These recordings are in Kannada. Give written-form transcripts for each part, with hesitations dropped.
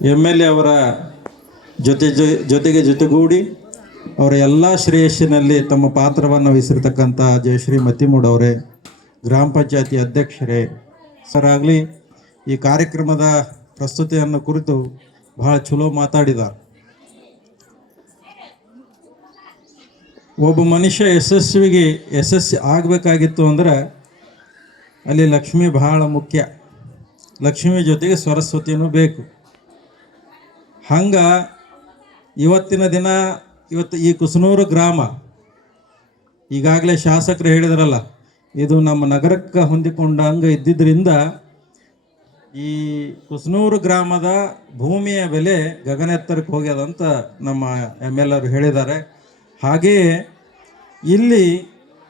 MLA ಅವರ ಜೊತೆಗೂಡಿ ಅವರ ಎಲ್ಲ ಶ್ರೇಯಸ್ಸಿನಲ್ಲಿ ತಮ್ಮ ಪಾತ್ರವನ್ನು ವಹಿಸಿರ್ತಕ್ಕಂಥ ಜಯಶ್ರೀ ಮತ್ತಿಮೂಡ್ ಅವರೇ, ಗ್ರಾಮ ಪಂಚಾಯತಿ ಅಧ್ಯಕ್ಷರೇ ಸರಾಗಲಿ ಈ ಕಾರ್ಯಕ್ರಮದ ಪ್ರಸ್ತುತಿಯನ್ನು ಕುರಿತು ಬಹಳ ಚಲೋ ಮಾತಾಡಿದ. ಒಬ್ಬ ಮನುಷ್ಯ ಯಶಸ್ವಿ ಆಗಬೇಕಾಗಿತ್ತು ಅಂದ್ರೆ ಅಲ್ಲಿ ಲಕ್ಷ್ಮಿ ಬಹಳ ಮುಖ್ಯ. ಲಕ್ಷ್ಮಿ ಜೊತೆಗೆ ಸರಸ್ವತಿನೂ ಬೇಕು. ಹಂಗೆ ಇವತ್ತಿನ ದಿನ ಈ ಕುಸನೂರು ಗ್ರಾಮ ಈಗಾಗಲೇ ಶಾಸಕರು ಹೇಳಿದ್ರಲ್ಲ, ಇದು ನಮ್ಮ ನಗರಕ್ಕೆ ಹೊಂದಿಕೊಂಡಂಗೆ ಇದ್ದಿದ್ದರಿಂದ ಈ ಕುಸನೂರು ಗ್ರಾಮದ ಭೂಮಿಯ ಬೆಲೆ ಗಗನೆತ್ತರಕ್ಕೆ ಹೋಗ್ಯದಂತ ನಮ್ಮ MLA ಅವರು ಹೇಳಿದ್ದಾರೆ. ಹಾಗೆಯೇ ಇಲ್ಲಿ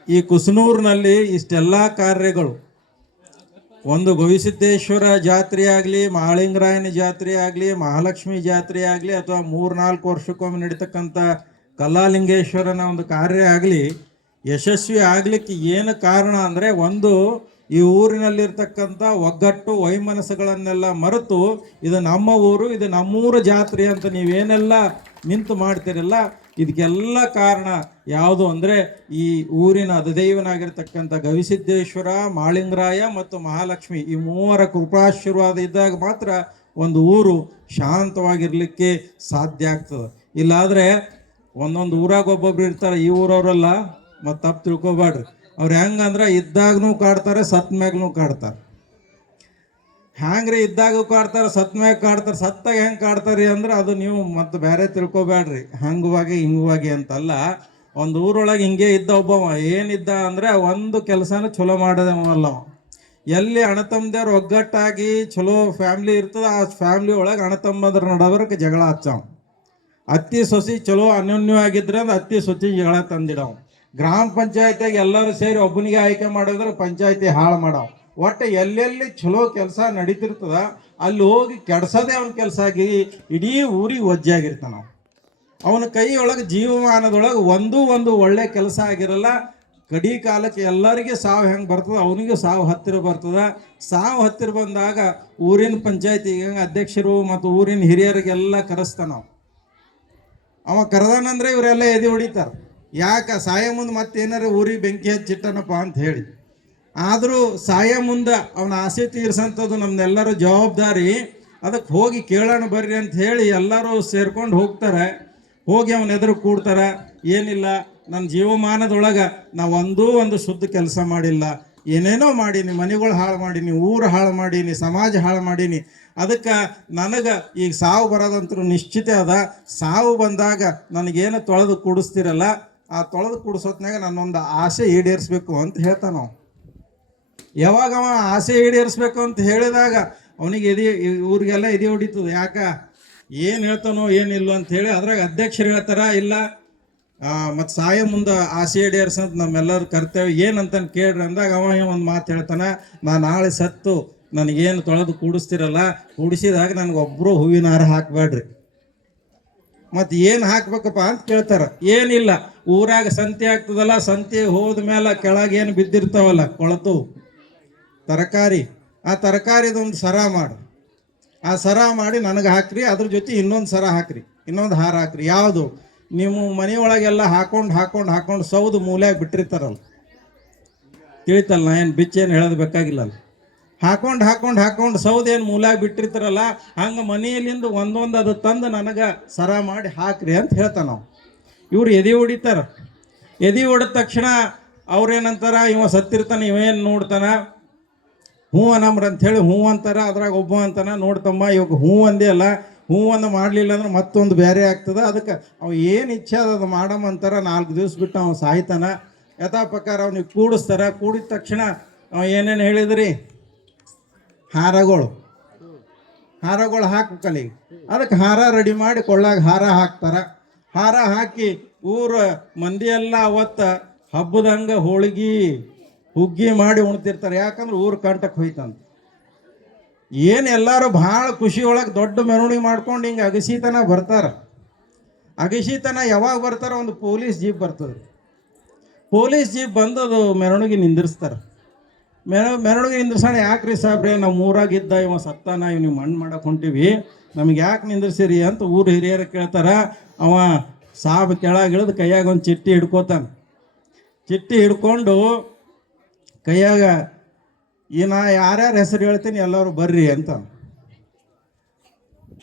ಈ ಕುಸನೂರಿನಲ್ಲಿ ಇಷ್ಟೆಲ್ಲ ಕಾರ್ಯಗಳು, ಒಂದು ಗವಿಸಿದ್ದೇಶ್ವರ ಜಾತ್ರೆ ಆಗಲಿ, ಮಹಾಲಿಂಗರಾಯನ ಜಾತ್ರೆ ಆಗಲಿ, ಮಹಾಲಕ್ಷ್ಮಿ ಜಾತ್ರೆ ಆಗಲಿ, ಅಥವಾ 3-4 ವರ್ಷಕ್ಕೊಮ್ಮೆ ನಡೀತಕ್ಕಂಥ ಕಲ್ಲಾಲಿಂಗೇಶ್ವರನ ಒಂದು ಕಾರ್ಯ ಆಗಲಿ, ಯಶಸ್ವಿ ಆಗಲಿಕ್ಕೆ ಏನು ಕಾರಣ ಅಂದರೆ, ಒಂದು ಈ ಊರಿನಲ್ಲಿರ್ತಕ್ಕಂಥ ಒಗ್ಗಟ್ಟು ವೈಮನಸ್ಸುಗಳನ್ನೆಲ್ಲ ಮರೆತು ಇದು ನಮ್ಮ ಊರು, ಇದು ನಮ್ಮೂರ ಜಾತ್ರೆ ಅಂತ ನೀವೇನೆಲ್ಲ ನಿಂತು ಮಾಡ್ತೀರಲ್ಲ, ಇದಕ್ಕೆಲ್ಲ ಕಾರಣ ಯಾವುದು ಅಂದರೆ ಈ ಊರಿನ ಅಧಿದೈವನಾಗಿರ್ತಕ್ಕಂಥ ಗವಿಸಿದ್ದೇಶ್ವರ, ಮಾಳಿಂಗರಾಯ ಮತ್ತು ಮಹಾಲಕ್ಷ್ಮಿ ಈ ಮೂವರ ಕೃಪಾಶೀರ್ವಾದ ಇದ್ದಾಗ ಮಾತ್ರ ಒಂದು ಊರು ಶಾಂತವಾಗಿರಲಿಕ್ಕೆ ಸಾಧ್ಯ ಆಗ್ತದೆ. ಇಲ್ಲಾದರೆ ಒಂದೊಂದು ಊರಾಗ ಒಬ್ಬೊಬ್ರು ಇರ್ತಾರೆ, ಈ ಊರವರೆಲ್ಲ ಮತ್ತು ತಪ್ಪು ತಿಳ್ಕೊಬೇಡ್ರಿ. ಅವ್ರು ಹೆಂಗಂದ್ರೆ ಇದ್ದಾಗೂ ಕಾಡ್ತಾರೆ, ಸತ್ ಮ್ಯಾಗೂ ಕಾಡ್ತಾರೆ. ಹ್ಯಾಂಗ್ರಿ ಇದ್ದಾಗ ಕಾಡ್ತಾರೆ, ಸತ್ ಮ್ಯಾಗ ಕಾಡ್ತಾರೆ. ಸತ್ತಾಗ ಹೆಂಗೆ ಕಾಡ್ತಾರೆ ಅಂದ್ರೆ ಅದು ನೀವು ಮತ್ತು ಬೇರೆ ತಿಳ್ಕೊಬೇಡ್ರಿ, ಹಂಗವಾಗಿ ಹಿಂಗವಾಗಿ ಅಂತಲ್ಲ. ಒಂದು ಊರೊಳಗೆ ಹಿಂಗೆ ಇದ್ದ ಒಬ್ಬವ ಏನಿದ್ದ ಅಂದರೆ ಒಂದು ಕೆಲಸನೂ ಚಲೋ ಮಾಡೋದವಲ್ಲವ. ಎಲ್ಲಿ ಅಣ್ಣತಮ್ಮದೇವ್ರು ಒಗ್ಗಟ್ಟಾಗಿ ಚಲೋ ಫ್ಯಾಮ್ಲಿ ಇರ್ತದೆ, ಆ ಫ್ಯಾಮ್ಲಿ ಒಳಗೆ ಅಣ್ಣತಮ್ಮದ್ರ ನಡವರ್ಗೆ ಜಗಳ ಹಚ್ಚವ. ಅತ್ತಿ ಸೊಸಿ ಚಲೋ ಅನ್ಯೋನ್ಯವಾಗಿದ್ರೆ ಅಂದ್ರೆ ಅತ್ತಿ ಸೊಸಿ ಜಗಳ ತಂದಿಡವ. ಗ್ರಾಮ ಪಂಚಾಯತಿಯಾಗ ಎಲ್ಲರೂ ಸೇರಿ ಒಬ್ಬನಿಗೆ ಆಯ್ಕೆ ಮಾಡಿದ್ರೆ ಪಂಚಾಯತಿ ಹಾಳು ಮಾಡವ. ಒಟ್ಟು ಎಲ್ಲೆಲ್ಲಿ ಚಲೋ ಕೆಲಸ ನಡೀತಿರ್ತದ ಅಲ್ಲಿ ಹೋಗಿ ಕೆಡ್ಸೋದೇ ಅವನ ಕೆಲಸ ಆಗಿ ಇಡೀ ಊರಿಗೆ ಒಜ್ಜಾಗಿರ್ತಾನ. ಅವನ ಕೈ ಒಳಗೆ ಜೀವಮಾನದೊಳಗೆ ಒಂದು ಒಳ್ಳೆ ಕೆಲಸ ಆಗಿರಲ್ಲ. ಕಡಿ ಕಾಲಕ್ಕೆ ಎಲ್ಲರಿಗೆ ಸಾವು ಹೆಂಗೆ ಬರ್ತದೆ, ಅವನಿಗೂ ಸಾವು ಹತ್ತಿರ ಬರ್ತದೆ. ಸಾವು ಹತ್ತಿರ ಬಂದಾಗ ಊರಿನ ಪಂಚಾಯತಿ ಅಧ್ಯಕ್ಷರು ಮತ್ತು ಊರಿನ ಹಿರಿಯರಿಗೆಲ್ಲ ಕರೆಸ್ತಾನ. ಅವ ಕರೆದಾನಂದ್ರೆ ಇವರೆಲ್ಲ ಎದೆ ಹೊಡಿತಾರೆ. ಯಾಕೆ ಸಾಯ ಮುಂದೆ ಮತ್ತೇನಾರು ಊರಿಗೆ ಬೆಂಕಿ ಹಚ್ಚಿಟ್ಟನಪ್ಪ ಅಂತ ಹೇಳಿ. ಆದರೂ ಸಾಯ ಮುಂದೆ ಅವನ ಆಸೆ ತೀರ್ಸಂಥದ್ದು ನಮ್ದೆಲ್ಲರೂ ಜವಾಬ್ದಾರಿ. ಅದಕ್ಕೆ ಹೋಗಿ ಕೇಳೋಣ ಬರ್ರಿ ಅಂತ ಹೇಳಿ ಎಲ್ಲರೂ ಸೇರ್ಕೊಂಡು ಹೋಗ್ತಾರೆ. ಹೋಗಿ ಅವನ ಎದುರು ಕೂಡ್ತಾರೆ. ಏನಿಲ್ಲ, ನನ್ನ ಜೀವಮಾನದೊಳಗೆ ನಾವು ಒಂದು ಶುದ್ಧ ಕೆಲಸ ಮಾಡಿಲ್ಲ, ಏನೇನೋ ಮಾಡೀನಿ, ಮನೆಗಳು ಹಾಳು ಮಾಡೀನಿ, ಊರು ಹಾಳು ಮಾಡೀನಿ, ಸಮಾಜ ಹಾಳು ಮಾಡೀನಿ. ಅದಕ್ಕೆ ನನಗೆ ಈಗ ಸಾವು ಬರೋದಂತರೂ ನಿಶ್ಚಿತ ಅದ. ಸಾವು ಬಂದಾಗ ನನಗೇನು ತೊಳೆದು ಕೂಡಿಸ್ತಿರಲ್ಲ, ಆ ತೊಳೆದು ಕೂಡಿಸೋತ್ನಾಗ ನನ್ನೊಂದು ಆಸೆ ಈಡೇರಿಸ್ಬೇಕು ಅಂತ ಹೇಳ್ತಾನ ನಾವು. ಯಾವಾಗ ಅವ ಆಸೆ ಈಡೇರಿಸ್ಬೇಕು ಅಂತ ಹೇಳಿದಾಗ ಅವನಿಗೆ ಊರಿಗೆಲ್ಲ ಎದೆ ಹೊಡಿತದೆ. ಯಾಕೆ ಏನು ಹೇಳ್ತಾನೋ ಏನಿಲ್ಲ ಅಂತ ಹೇಳಿ. ಅದ್ರಾಗ ಅಧ್ಯಕ್ಷರು ಹೇಳ್ತಾರ, ಇಲ್ಲ ಮತ್ತು ಸಾಯ ಮುಂದೆ ಆಸೆ ಈಡೇರಿಸಂತ ನಮ್ಮೆಲ್ಲರೂ ಕರ್ತೇವೆ, ಏನಂತ ಕೇಳ್ರಿ ಅಂದಾಗ ಅವ ಒಂದು ಮಾತು ಹೇಳ್ತಾನೆ, ನಾನು ನಾಳೆ ಸತ್ತು ನನಗೇನು ತೊಳೆದು ಕೂಡಿಸ್ತಿರಲ್ಲ, ಕೂಡಿಸಿದಾಗ ನನಗೊಬ್ಬರು ಹೂವಿನ ಹಾರ ಹಾಕಬೇಡ್ರಿ. ಮತ್ತು ಏನು ಹಾಕ್ಬೇಕಪ್ಪ ಅಂತ ಕೇಳ್ತಾರೆ. ಏನಿಲ್ಲ, ಊರಾಗ ಸಂತೆ ಆಗ್ತದಲ್ಲ, ಸಂತೆ ಹೋದ ಮೇಲೆ ಕೆಳಗೇನು ಬಿದ್ದಿರ್ತಾವಲ್ಲ ಕೊಳತು ತರಕಾರಿ, ಆ ತರಕಾರಿದೊಂದು ಸರ ಮಾಡಿ, ಆ ಸರ ಮಾಡಿ ನನಗೆ ಹಾಕ್ರಿ. ಅದ್ರ ಜೊತೆ ಇನ್ನೊಂದು ಸರ ಹಾಕ್ರಿ, ಇನ್ನೊಂದು ಹಾರ ಹಾಕ್ರಿ. ಯಾವುದು ನೀವು ಮನೆಯೊಳಗೆಲ್ಲ ಹಾಕೊಂಡು ಸೌದು ಮೂಲ್ಯಾಗ ಬಿಟ್ಟಿರ್ತಾರಲ್ಲ, ತಿಳಿತಲ್ಲ, ನಾ ಏನು ಬಿಚ್ಚೇನು ಹೇಳೋದು ಬೇಕಾಗಿಲ್ಲ. ಹಾಕೊಂಡು ಸೌದೇನು ಮೂಲ್ಯಾಗ ಬಿಟ್ಟಿರ್ತಾರಲ್ಲ, ಹಂಗೆ ಮನೆಯಲ್ಲಿಂದ ಒಂದೊಂದು ಅದು ತಂದು ನನಗೆ ಸರ ಮಾಡಿ ಹಾಕ್ರಿ ಅಂತ ಹೇಳ್ತಾನೆ ನಾವು. ಇವ್ರು ಎದೆ ಹೊಡಿತಾರೆ. ಎದೆ ಹೊಡೆದ ತಕ್ಷಣ ಅವ್ರೇನಂತಾರ, ಇವ ಸತ್ತಿರ್ತಾನೆ, ಇವೇನು ನೋಡ್ತಾನ, ಹ್ಞೂ ಅನ್ನಮ್ರ ಅಂಥೇಳಿ ಹ್ಞೂ ಅಂತಾರೆ. ಅದ್ರಾಗ ಒಬ್ಬ ಅಂತಾನೆ, ನೋಡ್ತಮ್ಮ ಇವಾಗ ಹ್ಞೂ ಅಂದೇ ಅಲ್ಲ, ಹ್ಞೂ ಒಂದು ಮಾಡಲಿಲ್ಲ ಅಂದ್ರೆ ಮತ್ತೊಂದು ಬೇರೆ ಆಗ್ತದೆ. ಅದಕ್ಕೆ ಅವ ಏನು ಇಚ್ಛೆ ಅದು ಮಾಡಮ್ಮ ಅಂತಾರೆ. 4 ದಿವ್ಸ ಬಿಟ್ಟು ಅವ ಸಾಯ್ತಾನ. ಯಥಾ ಪ್ರಕಾರ ಅವ್ನಿಗೆ ಕೂಡಿಸ್ತಾರೆ. ಕೂಡಿದ ತಕ್ಷಣ ಅವ ಏನೇನು ಹೇಳಿದ್ರಿ, ಹಾರಗಳು ಹಾಕ್ಬೇಕಲ್ಲಿ. ಅದಕ್ಕೆ ಹಾರ ರೆಡಿ ಮಾಡಿ ಕೊಳ್ಳಾಗ ಹಾರ ಹಾಕ್ತಾರೆ. ಹಾರ ಹಾಕಿ ಊರ ಮಂದಿಯೆಲ್ಲ ಅವತ್ತು ಹಬ್ಬದಂಗೆ ಹೋಳಿಗೆ ಹುಗ್ಗಿ ಮಾಡಿ ಉಣ್ತಿರ್ತಾರೆ. ಯಾಕಂದ್ರೆ ಊರು ಕಂಟಕ್ಕೆ ಹೋಯ್ತಂತ. ಏನು ಎಲ್ಲರೂ ಭಾಳ ಖುಷಿ ಒಳಗೆ ದೊಡ್ಡ ಮೆರವಣಿಗೆ ಮಾಡ್ಕೊಂಡು ಹಿಂಗೆ ಅಗಸಿತನ ಬರ್ತಾರೆ. ಅಗಸಿತನ ಯಾವಾಗ ಬರ್ತಾರೆ, ಒಂದು ಪೊಲೀಸ್ ಜೀಪ್ ಬರ್ತದೆ. ಪೊಲೀಸ್ ಜೀಪ್ ಬಂದದು ಮೆರವಣಿಗೆ ನಿಂದಿರ್ಸ್ತಾರೆ. ಮೆರವಣಿಗೆ ನಿಂದ್ರಸೋಣ ಯಾಕ್ರಿ ಸಾಬ್ರೆ, ನಾವು ಊರಾಗಿದ್ದ ಇವ ಸತ್ತಾನ, ಇವ್ ನೀವು ಮಣ್ಣು ಮಾಡಕ್ಕೆ ಹೊಂಟಿವಿ, ನಮಗೆ ಯಾಕೆ ನಿಂದ್ರಿಸಿರಿ ಅಂತ ಊರು ಹಿರಿಯರು ಕೇಳ್ತಾರ. ಅವ ಸಾಬ್ ಕೆಳಗಿಳಿದು ಕೈಯಾಗ ಒಂದು ಚಿಟ್ಟಿ ಹಿಡ್ಕೋತಾನೆ. ಚಿಟ್ಟಿ ಹಿಡ್ಕೊಂಡು ಕೈಯಾಗ ನಾ ಯಾರ್ಯಾರ ಹೆಸರು ಹೇಳ್ತೀನಿ ಎಲ್ಲರೂ ಬರ್ರಿ ಅಂತ.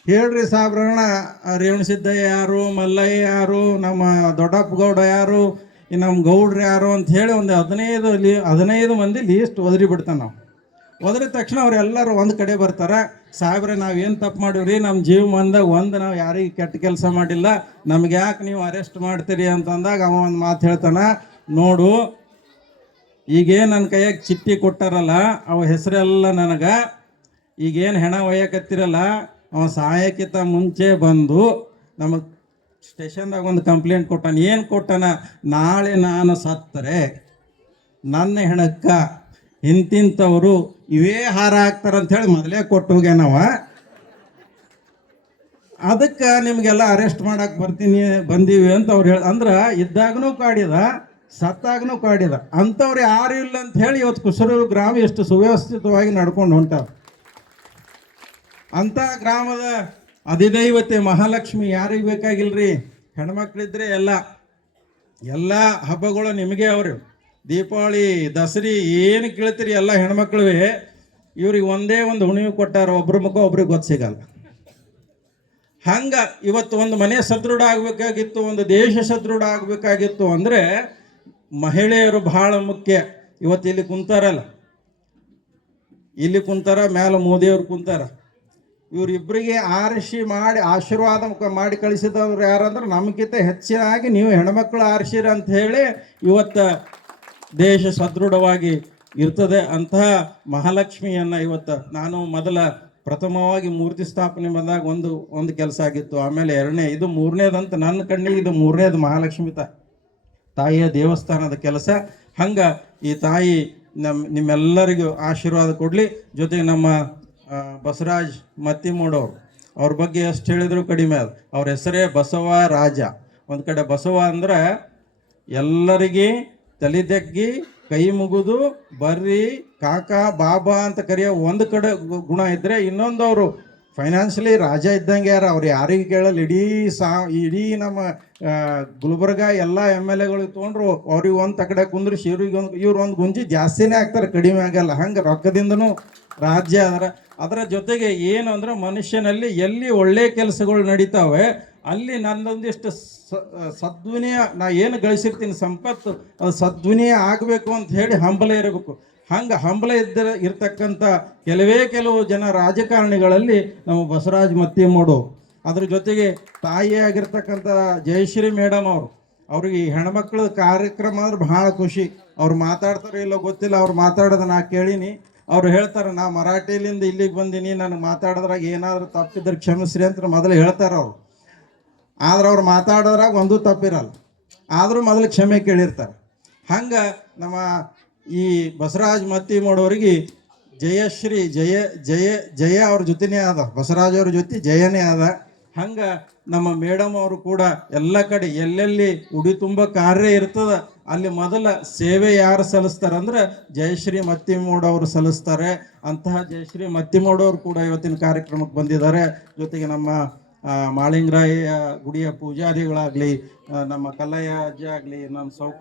ಹೇಳ್ರಿ ಸಾಬ್ರಣ್ಣ, ರೇವಣಸಿದ್ದಯ್ಯ ಯಾರು, ಮಲ್ಲಯ್ಯ ಯಾರು, ನಮ್ಮ ದೊಡ್ಡಪ್ಪ ಗೌಡ ಯಾರು, ನಮ್ಮ ಗೌಡ್ರು ಯಾರು ಅಂತ ಹೇಳಿ ಒಂದು 15 ಮಂದಿ ಲೀಸ್ಟ್ ಒದರಿ ಬಿಡ್ತಾನೆ. ನಾವು ಒದರಿದ ತಕ್ಷಣ ಅವರೆಲ್ಲರೂ ಒಂದು ಕಡೆ ಬರ್ತಾರೆ. ಸಾಹೇಬ್ರೆ, ನಾವೇನು ತಪ್ಪು ಮಾಡಿವ್ರಿ, ನಮ್ಮ ಜೀವ ಮಂದಾಗ ನಾವು ಯಾರಿಗೆ ಕೆಟ್ಟ ಕೆಲಸ ಮಾಡಿಲ್ಲ, ನಮ್ಗೆ ಯಾಕೆ ನೀವು ಅರೆಸ್ಟ್ ಮಾಡ್ತೀರಿ ಅಂತಂದಾಗ ಅವ ಒಂದು ಮಾತು ಹೇಳ್ತಾನೆ. ನೋಡು, ಈಗೇನು ನನ್ನ ಕೈಯಾಗ ಚಿಟ್ಟಿ ಕೊಟ್ಟಾರಲ್ಲ ಅವ ಹೆಸರೆಲ್ಲ ನನಗೆ, ಈಗೇನು ಹೆಣ ಒಯ್ಯಕತ್ತಿರಲ್ಲ ಅವ ಸಾಯಕ್ಕಿಂತ ಮುಂಚೆ ಬಂದು ನಮಗೆ ಸ್ಟೇಷನ್ದಾಗ ಒಂದು ಕಂಪ್ಲೇಂಟ್ ಕೊಟ್ಟಾನ. ಏನು ಕೊಟ್ಟಾನ? ನಾಳೆ ನಾನು ಸತ್ತರೆ ನನ್ನ ಹೆಣಕ್ಕೆ ಇಂತಿಂಥವರು ಇವೇ ಹಾರ ಹಾಕ್ತಾರಂಥೇಳಿ ಮೊದಲೇ ಕೊಟ್ಟು ಹೋಗ್ಯಾನವ. ಅದಕ್ಕೆ ನಿಮಗೆಲ್ಲ ಅರೆಸ್ಟ್ ಮಾಡಕ್ಕೆ ಬಂದೀವಿ ಅಂತ ಅವ್ರು ಅಂದ್ರೆ ಇದ್ದಾಗನೂ ಕಾಡಿದ, ಸತ್ತಾಗನೂ ಕಾಡಿದ. ಅಂಥವ್ರು ಯಾರು ಇಲ್ಲ ಅಂತ ಹೇಳಿ ಇವತ್ತು ಕುಸರೂರು ಗ್ರಾಮ ಎಷ್ಟು ಸುವ್ಯವಸ್ಥಿತವಾಗಿ ನಡ್ಕೊಂಡು ಹೊಂಟಾವ. ಅಂಥ ಗ್ರಾಮದ ಅಧಿದೈವತೆ ಮಹಾಲಕ್ಷ್ಮಿ ಯಾರಿಗೆ ಬೇಕಾಗಿಲ್ರಿ? ಹೆಣ್ಮಕ್ಳಿದ್ರೆ ಎಲ್ಲ ಹಬ್ಬಗಳು ನಿಮಗೆ ಅವರು. ದೀಪಾವಳಿ, ದಸರಿ ಏನು ಕೇಳ್ತೀರಿ ಎಲ್ಲ ಹೆಣ್ಮಕ್ಳುವೆ. ಇವ್ರಿಗೆ ಒಂದೇ ಒಂದು ಹುಣಿವು ಕೊಟ್ಟಾರ, ಒಬ್ರ ಮುಖ ಒಬ್ರಿಗೆ ಗೊತ್ತು ಸಿಗಲ್ಲ. ಹಂಗೆ ಇವತ್ತು ಒಂದು ಮನೆ ಸದೃಢ ಆಗಬೇಕಾಗಿತ್ತು, ಒಂದು ದೇಶ ಸದೃಢ ಆಗಬೇಕಾಗಿತ್ತು ಅಂದರೆ ಮಹಿಳೆಯರು ಬಹಳ ಮುಖ್ಯ. ಇವತ್ತು ಇಲ್ಲಿ ಕುಂತಾರಲ್ಲ, ಇಲ್ಲಿ ಕುಂತಾರ, ಮೇಲೆ ಮೋದಿಯವ್ರು ಕುಂತಾರ. ಇವರಿಬ್ಬರಿಗೆ ಆರಿಸಿ ಮಾಡಿ ಆಶೀರ್ವಾದ ಮಾಡಿ ಕಳಿಸಿದವ್ರು ಯಾರಂದ್ರೆ ನಮಗಿಂತ ಹೆಚ್ಚಾಗಿ ನೀವು ಹೆಣ್ಮಕ್ಳು ಆರಿಸಿರಿ ಅಂತ ಹೇಳಿ ಇವತ್ತು ದೇಶ ಸದೃಢವಾಗಿ ಇರ್ತದೆ. ಅಂತಹ ಮಹಾಲಕ್ಷ್ಮಿಯನ್ನು ಇವತ್ತು ನಾನು ಪ್ರಥಮವಾಗಿ ಮೂರ್ತಿ ಸ್ಥಾಪನೆ ಬಂದಾಗ ಒಂದು ಕೆಲಸ ಆಗಿತ್ತು. ಆಮೇಲೆ ಇದು ಮೂರನೇದಂತ ನನ್ನ ಕಣ್ಣಿಗೆ ಇದು ಮೂರನೇದು ಮಹಾಲಕ್ಷ್ಮಿ ತಾಯಿಯ ದೇವಸ್ಥಾನದ ಕೆಲಸ. ಹಂಗೆ ಈ ತಾಯಿ ನಿಮ್ಮೆಲ್ಲರಿಗೂ ಆಶೀರ್ವಾದ ಕೊಡಲಿ. ಜೊತೆಗೆ ನಮ್ಮ ಬಸವರಾಜ್ ಮತ್ತಿಮೂಡವ್ರು, ಅವ್ರ ಬಗ್ಗೆ ಎಷ್ಟು ಹೇಳಿದ್ರು ಕಡಿಮೆ. ಅದು ಅವ್ರ ಹೆಸರೇ ಬಸವ ರಾಜ. ಒಂದು ಕಡೆ ಬಸವ ಅಂದ್ರೆ ಎಲ್ಲರಿಗೆ ತಲೆದೆಗ್ಗಿ ಕೈ ಮುಗಿದು ಬರ್ರಿ ಕಾಕಾ ಬಾಬಾ ಅಂತ ಕರೆಯೋ ಒಂದು ಕಡೆ ಗುಣ ಇದ್ದರೆ, ಇನ್ನೊಂದು ಅವರು ಫೈನಾನ್ಷಿಯಲಿ ರಾಜ ಇದ್ದಂಗೆ ಯಾರು. ಅವ್ರು ಯಾರಿಗೆ ಕೇಳಲ್ಲ, ಇಡೀ ನಮ್ಮ ಗುಲ್ಬರ್ಗ ಎಲ್ಲ MLAಗಳು ತೊಗೊಂಡ್ರು ಅವ್ರಿಗೆ ಒಂದು ತಕಡೆ ಕುಂದ್ರಿಸಿ ಇವ್ರು ಒಂದು ಗುಂಜಿ ಜಾಸ್ತಿನೇ ಆಗ್ತಾರೆ, ಕಡಿಮೆ ಆಗಲ್ಲ. ಹಂಗೆ ರೊಕ್ಕದಿಂದನೂ ರಾಜ್ಯ ಅದರ ಜೊತೆಗೆ ಏನು ಅಂದ್ರೆ ಮನುಷ್ಯನಲ್ಲಿ ಎಲ್ಲಿ ಒಳ್ಳೆ ಕೆಲಸಗಳು ನಡೀತಾವೆ ಅಲ್ಲಿ ನನ್ನೊಂದಿಷ್ಟು ಸದ್ವಿನಿಯ ನಾ ಏನು ಗಳಿಸಿರ್ತೀನಿ ಸಂಪತ್ತು ಅದು ಸದ್ವಿನಿಯ ಆಗಬೇಕು ಅಂತ ಹೇಳಿ ಹಂಬಲ ಇರಬೇಕು. ಹಂಗೆ ಹಂಬಲ ಇರ್ತಕ್ಕಂಥ ಕೆಲವು ಜನ ರಾಜಕಾರಣಿಗಳಲ್ಲಿ ನಮ್ಮ ಬಸವರಾಜ್ ಮತ್ತಿಮೂಡು, ಅದ್ರ ಜೊತೆಗೆ ತಾಯಿಯಾಗಿರ್ತಕ್ಕಂಥ ಜಯಶ್ರೀ ಮೇಡಮ್ ಅವ್ರಿಗೆ ಈ ಹೆಣ್ಮಕ್ಳ ಕಾರ್ಯಕ್ರಮ ಅಂದ್ರೆ ಭಾಳ ಖುಷಿ. ಅವ್ರು ಮಾತಾಡ್ತಾರೋ ಇಲ್ಲೋ ಗೊತ್ತಿಲ್ಲ, ಅವ್ರು ಮಾತಾಡೋದು ನಾ ಕೇಳೀನಿ. ಅವ್ರು ಹೇಳ್ತಾರೆ, ನಾ ಮರಾಠಿಲಿಂದ ಇಲ್ಲಿಗೆ ಬಂದೀನಿ, ನನಗೆ ಮಾತಾಡೋದ್ರಾಗ ಏನಾದರೂ ತಪ್ಪಿದ್ರೆ ಕ್ಷಮಿಸ್ರಿ ಅಂತ ಮೊದಲು ಹೇಳ್ತಾರೆ ಅವರು. ಆದ್ರೆ ಅವ್ರು ಮಾತಾಡೋದ್ರಾಗ ಒಂದೂ ತಪ್ಪಿರಲ್ಲ, ಆದರೂ ಮೊದಲು ಕ್ಷಮೆ ಕೇಳಿರ್ತಾರೆ. ಹಂಗೆ ನಮ್ಮ ಈ ಬಸವರಾಜ್ ಮತ್ತಿಮೂಡವ್ರಿಗೆ ಜಯಶ್ರೀ ಜಯ ಅವ್ರ ಜೊತೆನೇ ಅದ, ಬಸವರಾಜ್ ಅವ್ರ ಜೊತೆ ಜಯನೇ ಅದ. ಹಂಗೆ ನಮ್ಮ ಮೇಡಮ್ ಅವರು ಕೂಡ ಎಲ್ಲ ಕಡೆ ಎಲ್ಲೆಲ್ಲಿ ಉಡಿ ತುಂಬ ಕಾರ್ಯ ಇರ್ತದ ಅಲ್ಲಿ ಮೊದಲ ಸೇವೆ ಯಾರು ಸಲ್ಲಿಸ್ತಾರಂದ್ರೆ ಜಯಶ್ರೀ ಮತ್ತಿಮೂಡವರು ಸಲ್ಲಿಸ್ತಾರೆ. ಅಂತಹ ಜಯಶ್ರೀ ಮತ್ತಿಮೂಡವರು ಕೂಡ ಇವತ್ತಿನ ಕಾರ್ಯಕ್ರಮಕ್ಕೆ ಬಂದಿದ್ದಾರೆ. ಜೊತೆಗೆ ನಮ್ಮ ಮಾಳಿಂಗರಾಯ ಗುಡಿಯ ಪೂಜಾರಿಗಳಾಗಲಿ, ನಮ್ಮ ಕಲ್ಲಯ್ಯ ಅಜ್ಜಿ ಆಗಲಿ, ನಮ್ಮ